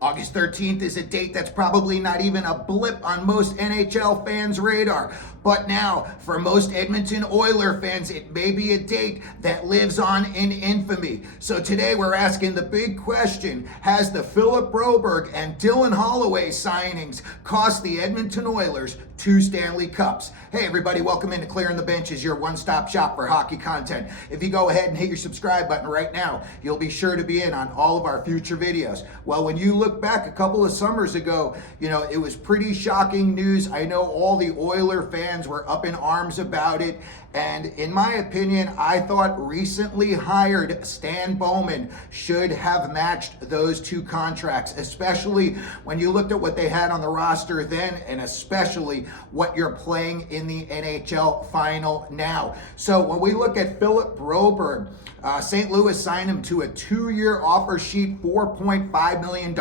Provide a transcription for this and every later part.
August 13th is a date that's probably not even a blip on most NHL fans' radar. But now, for most Edmonton Oilers fans, it may be a date that lives on in infamy. So today we're asking the big question: has the Philip Broberg and Dylan Holloway signings cost the Edmonton Oilers 2 Stanley Cups? Hey everybody, welcome into Clearing the Benches, your one-stop shop for hockey content. If you go ahead and hit your subscribe button right now, you'll be sure to be in on all of our future videos. Well, when you look back a couple of summers ago, it was pretty shocking news. I know all the Oiler fans were up in arms about it. And in my opinion, I thought recently hired Stan Bowman should have matched those 2 contracts, especially when you looked at what they had on the roster then, and especially what you're playing in the NHL final now. So when we look at Philip Broberg, St. Louis signed him to a 2-year offer sheet, $4.5 million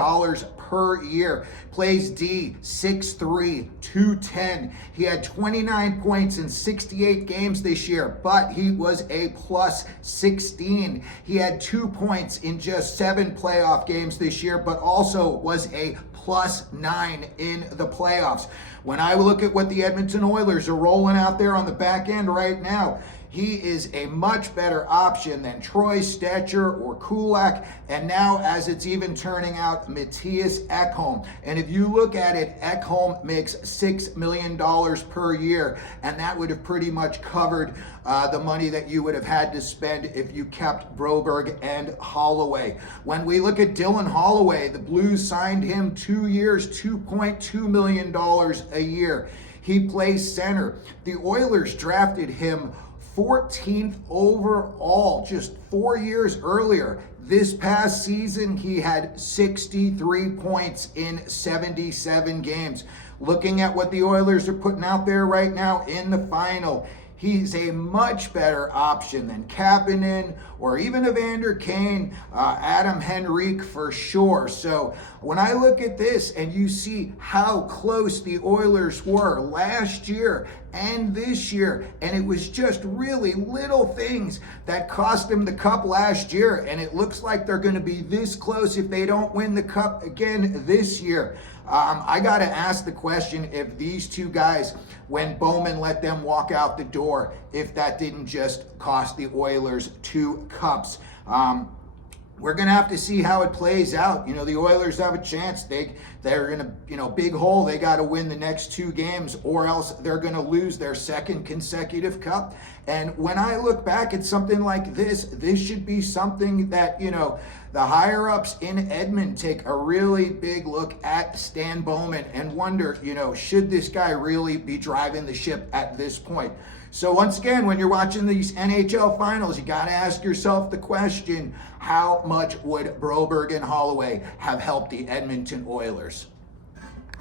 per year. Plays D, 6'3", 210. He had 29 points in 68 games this year, but he was a plus 16. He had 2 points in just 7 playoff games this year, but also was a plus 9 in the playoffs. When I look at what the Edmonton Oilers are rolling out there on the back end right now, he is a much better option than Troy Stecher or Kulak, and now, as it's even turning out, Mattias Ekholm. And if you look at it, Ekholm makes $6 million per year, and that would have pretty much covered the money that you would have had to spend if you kept Broberg and Holloway. When we look at Dylan Holloway, the Blues signed him 2 years, $2.2 million a year. He plays center. The Oilers drafted him 14th overall just 4 years earlier. This past season, he had 63 points in 77 games. Looking at what the Oilers are putting out there right now in the final, he's a much better option than Kapanen or even Evander Kane, Adam Henrique for sure. So when I look at this and you see how close the Oilers were last year and this year, and it was just really little things that cost them the cup last year, and it looks like they're going to be this close if they don't win the cup again this year. I got to ask the question if these 2 guys, when Bowman let them walk out the door, if that didn't just cost the Oilers 2 cups. We're going to have to see how it plays out. The Oilers have a chance. They're in a big hole. They got to win the next 2 games, or else they're going to lose their 2nd consecutive cup. And when I look back at something like this should be something that, the higher ups in Edmonton take a really big look at Stan Bowman and wonder, should this guy really be driving the ship at this point? So once again, when you're watching these NHL finals, you got to ask yourself the question: how much would Broberg and Holloway have helped the Edmonton Oilers?